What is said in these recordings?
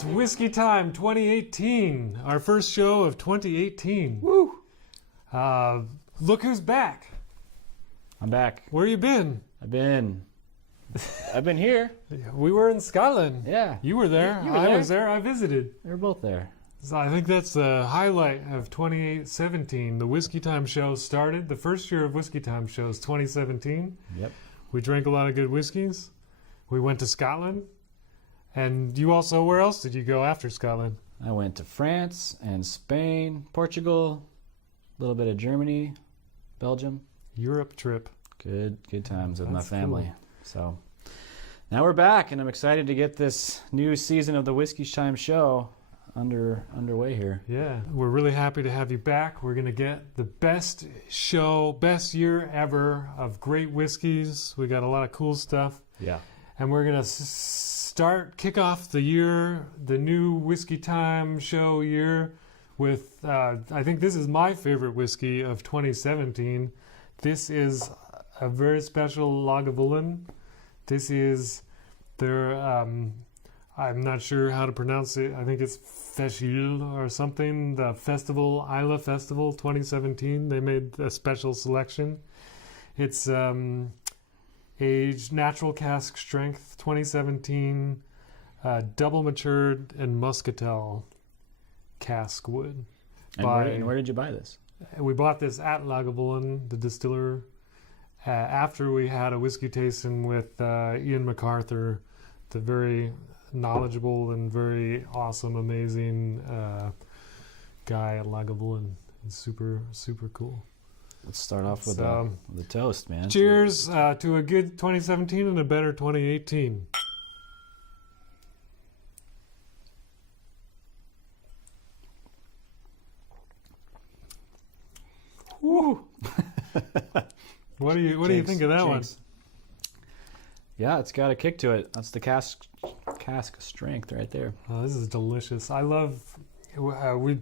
It's Whiskey Time 2018, our first show of 2018. Woo! Look who's back. I'm back. Where you been? I've been here. We were in Scotland. Yeah. You were there. You were I there. was there. I visited. We were both there. So I think that's the highlight of 2017. The Whiskey Time show started. The first year of Whiskey Time shows, 2017. Yep. We drank a lot of good whiskeys. We went to Scotland. And you also, where else did you go after Scotland? I went to France and Spain, Portugal, a little bit of Germany, Belgium. Europe trip. Good times with my That's family. cool. So now we're back, and I'm excited to get this new season of the Whiskey Time show underway here. Yeah, we're really happy to have you back. We're going to get the best show, best year ever of great whiskeys. We got a lot of cool stuff. Yeah. And we're going to kick off the year, the new Whiskey Time show year with, I think this is my favorite whiskey of 2017. This is a very special Lagavulin. This is their, I'm not sure how to pronounce it. I think it's Feis Ile or something. The festival, Ile Festival 2017. They made a special selection. It's aged natural cask strength 2017, double matured and muscatel cask wood. And where did you buy this? We bought this at Lagavulin, the distiller, after we had a whiskey tasting with Ian MacArthur, the very knowledgeable and very awesome, amazing guy at Lagavulin. He's super, super cool. Let's start off with a toast, man. Cheers to a good 2017 and a better 2018. Woo! What do you think of that one? Yeah, it's got a kick to it. That's the cask strength right there. Oh, this is delicious. I love. We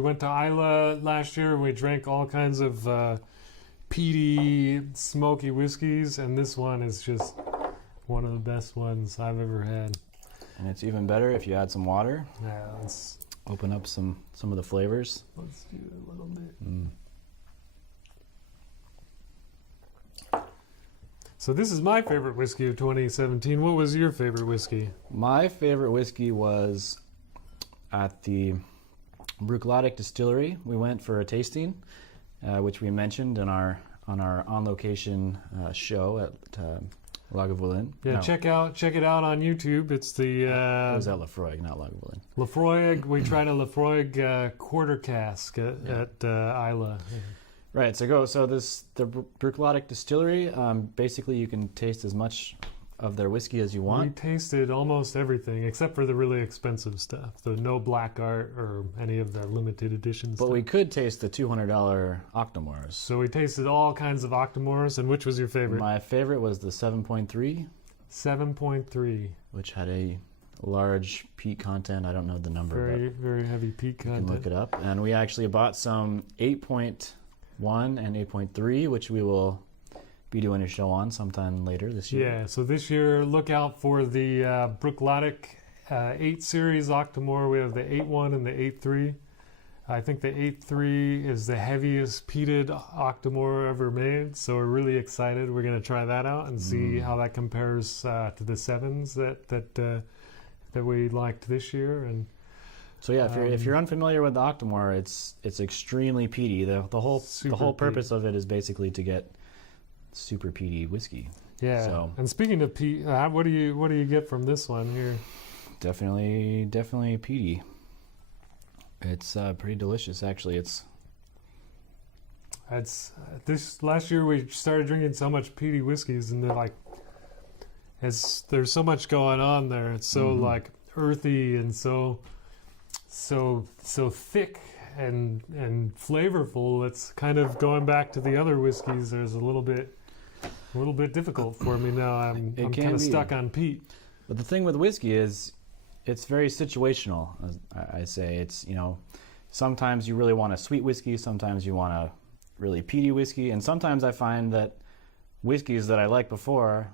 went to Isla last year. And we drank all kinds of peaty, smoky whiskeys, and this one is just one of the best ones I've ever had. And it's even better if you add some water. Yeah, let's open up some of the flavors. Let's do it a little bit. So this is my favorite whiskey of 2017. What was your favorite whiskey? My favorite whiskey was at the Bruichladdich Distillery. We went for a tasting, which we mentioned on our on-location show at Lagavulin. Yeah, no. check it out on YouTube. It's the it was at Lafroig, not Lagavulin. Lafroig. We tried a Lafroig quarter cask at Isla. Right. So the Bruichladdich Distillery. Basically, you can taste as much of their whiskey as you want. We tasted almost everything except for the really expensive stuff, the no black art or any of the limited edition stuff. But we could taste the $200 Octomores. So we tasted all kinds of Octomores, and which was your favorite? My favorite was the 7.3. 7.3. Which had a large peat content. I don't know the number. Very, very heavy peat content. You can look it up. And we actually bought some 8.1 and 8.3, which we will be doing a show on sometime later this year. Yeah, so this year, look out for the Bruichladdich 8 Series Octomore. We have the 8.1 and the 8.3. I think the 8.3 is the heaviest peated Octomore ever made, so we're really excited. We're going to try that out and see how that compares to the 7s that we liked this year. And so yeah, if you're unfamiliar with the Octomore, it's extremely peaty. The whole purpose of it is basically to get super peaty whiskey. Yeah. So, and speaking of peat, what do you get from this one here? Definitely peaty. It's pretty delicious, actually. It's this last year we started drinking so much peaty whiskeys, and there's so much going on there. It's so like earthy and so thick and flavorful. It's kind of going back to the other whiskeys. There's a little bit difficult for me now. I'm kind of stuck on peat. But the thing with whiskey is it's very situational. As I say, it's, sometimes you really want a sweet whiskey, sometimes you want a really peaty whiskey, and sometimes I find that whiskeys that I liked before,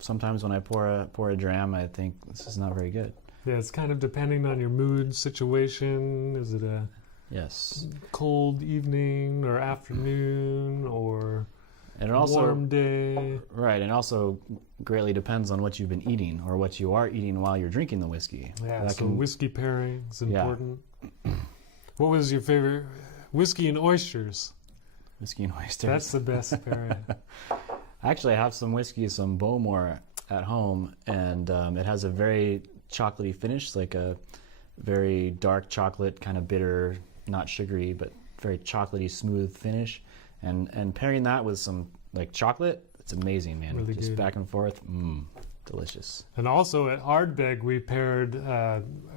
sometimes when I pour a dram, I think this is not very good. Yeah, it's kind of depending on your mood situation. Is it a Yes. cold evening or afternoon or And it also, warm day? right, and also greatly depends on what you've been eating or what you are eating while you're drinking the whiskey. Yeah, That so can- whiskey pairing is Yeah. important. What was your favorite? Whiskey and oysters. Whiskey and oysters. That's the best pairing. Actually, I have some whiskey, some Bowmore at home, and it has a very chocolatey finish, like a very dark chocolate, kind of bitter, not sugary, but very chocolatey, smooth finish. And pairing that with some like chocolate, it's amazing, man. Really Just good. back and forth, delicious. And also at Ardbeg, we paired,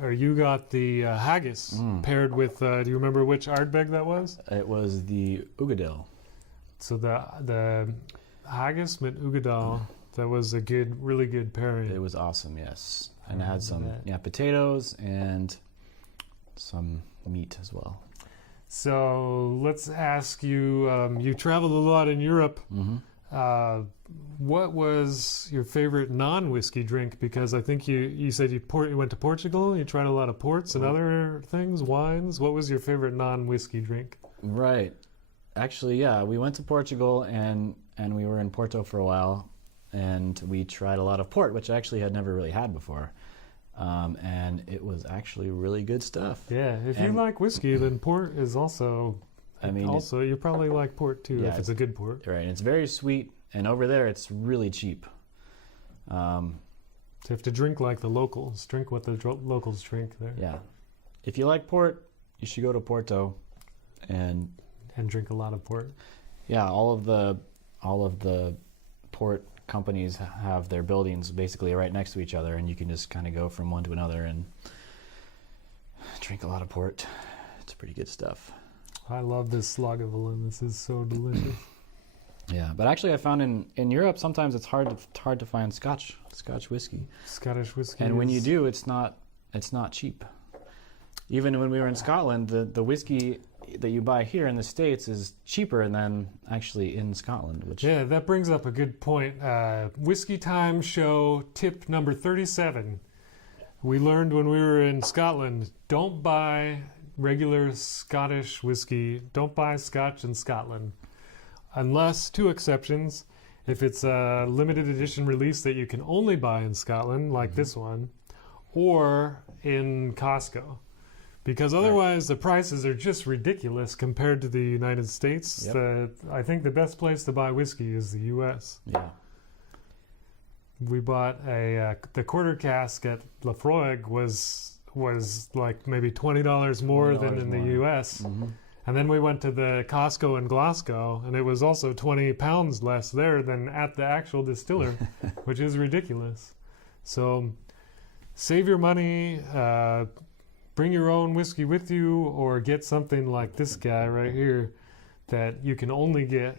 or you got the haggis paired with, do you remember which Ardbeg that was? It was the Ugadil. So the haggis with Ugadal, that was a good, really good pairing. It was awesome, yes. And it had some that. potatoes and some meat as well. So let's ask you, you traveled a lot in Europe. What was your favorite non-whiskey drink? Because I think you said you went to Portugal, you tried a lot of ports and other things, wines. What was your favorite non-whiskey drink? Right. Actually, yeah, we went to Portugal and we were in Porto for a while, and we tried a lot of port, which I actually had never really had before. And it was actually really good stuff. Yeah, if you And- like whiskey, then port is also. I mean, also you probably like port too Yeah, if it's a good port. right. It's very sweet, and over there it's really cheap. So you have to drink like the locals. Drink what the locals drink there, Yeah. If you like port, you should go to Porto, and and drink a lot of port. yeah, all of the port companies have their buildings basically right next to each other, and you can just kind of go from one to another and drink a lot of port. It's pretty good stuff. I love this Lagavulin. This is so delicious. Yeah, but actually I found in Europe sometimes it's hard to find Scotch whiskey. Scottish whiskey. And when you is- do, it's not cheap. Even when we were in Scotland, the whiskey that you buy here in the States is cheaper than actually in Scotland, which Yeah, that brings up a good point. Whiskey Time Show tip number 37. We learned when we were in Scotland, don't buy regular Scottish whiskey. Don't buy Scotch in Scotland. Unless, two exceptions, if it's a limited edition release that you can only buy in Scotland, like this one, or in Costco. Because otherwise the prices are just ridiculous compared to the United States. Yep. I think the best place to buy whiskey is the U.S. yeah. We bought the quarter cask at Lafroig was like maybe $20 more than in more. the U.S. And then we went to the Costco in Glasgow, and it was also 20 pounds less there than at the actual distiller, which is ridiculous. So save your money. Bring your own whiskey with you, or get something like this guy right here that you can only get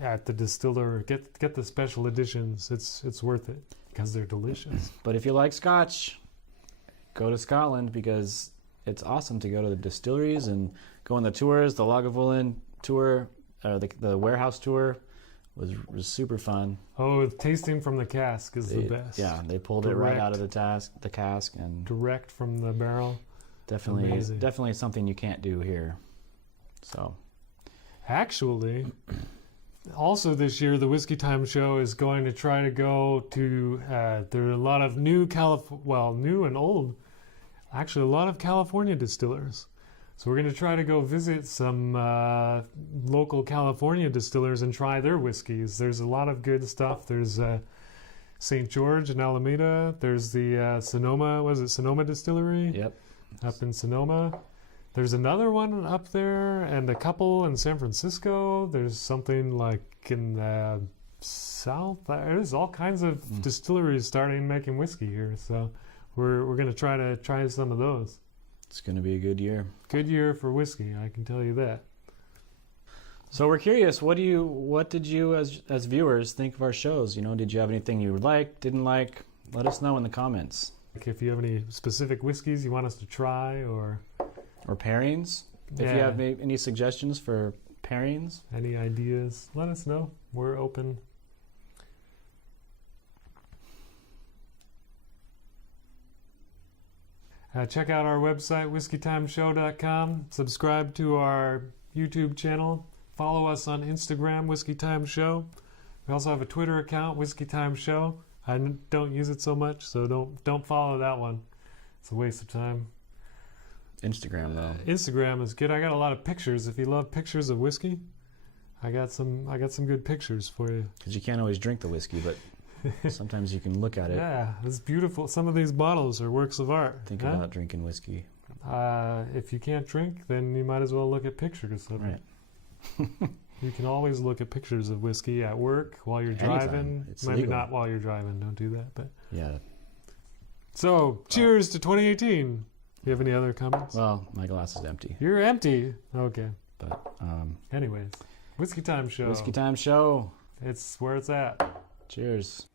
at the distiller. Get the special editions. It's worth it because they're delicious. But if you like Scotch, go to Scotland, because it's awesome to go to the distilleries and go on the tours. The Lagavulin Tour, the warehouse tour, was super fun. Oh, tasting from the cask is the best. Yeah, they pulled it right out of the cask, and Direct from the barrel. Amazing. definitely something you can't do here. So Actually, also this year, the Whiskey Time Show is going to try to go to. There are a lot of new and old. Actually, a lot of California distillers. So we're going to try to go visit some local California distillers and try their whiskeys. There's a lot of good stuff. There's St. George in Alameda. There's the Sonoma Distillery? yep. Up in Sonoma. There's another one up there, and a couple in San Francisco. There's something like in the south. There's all kinds of distilleries starting making whiskey here. So we're going to try some of those. It's going to be a good year. Good year for whiskey, I can tell you that. So we're curious, what did you as viewers think of our shows? Did you have anything you liked, didn't like? Let us know in the comments. Like if you have any specific whiskeys you want us to try, or pairings. If you have any suggestions for pairings. any ideas, let us know. We're open. Check out our website, whiskeytimeshow.com. Subscribe to our YouTube channel. Follow us on Instagram, Whiskey Time Show. We also have a Twitter account, Whiskey Time Show. I don't use it so much, so don't follow that one. It's a waste of time. Instagram, though. Instagram is good. I got a lot of pictures. If you love pictures of whiskey, I got some good pictures for you. Because you can't always drink the whiskey, but sometimes you can look at it. Yeah, it's beautiful. Some of these bottles are works of art. Think about drinking whiskey. If you can't drink, then you might as well look at pictures of it. Right. You can always look at pictures of whiskey at work, while you're driving. It's Maybe legal. not while you're driving. Don't do that. But Yeah. so, cheers to 2018. You have any other comments? Well, my glass is empty. You're empty. Okay. But Anyways, Whiskey Time Show. Whiskey Time Show. It's where it's at. Cheers.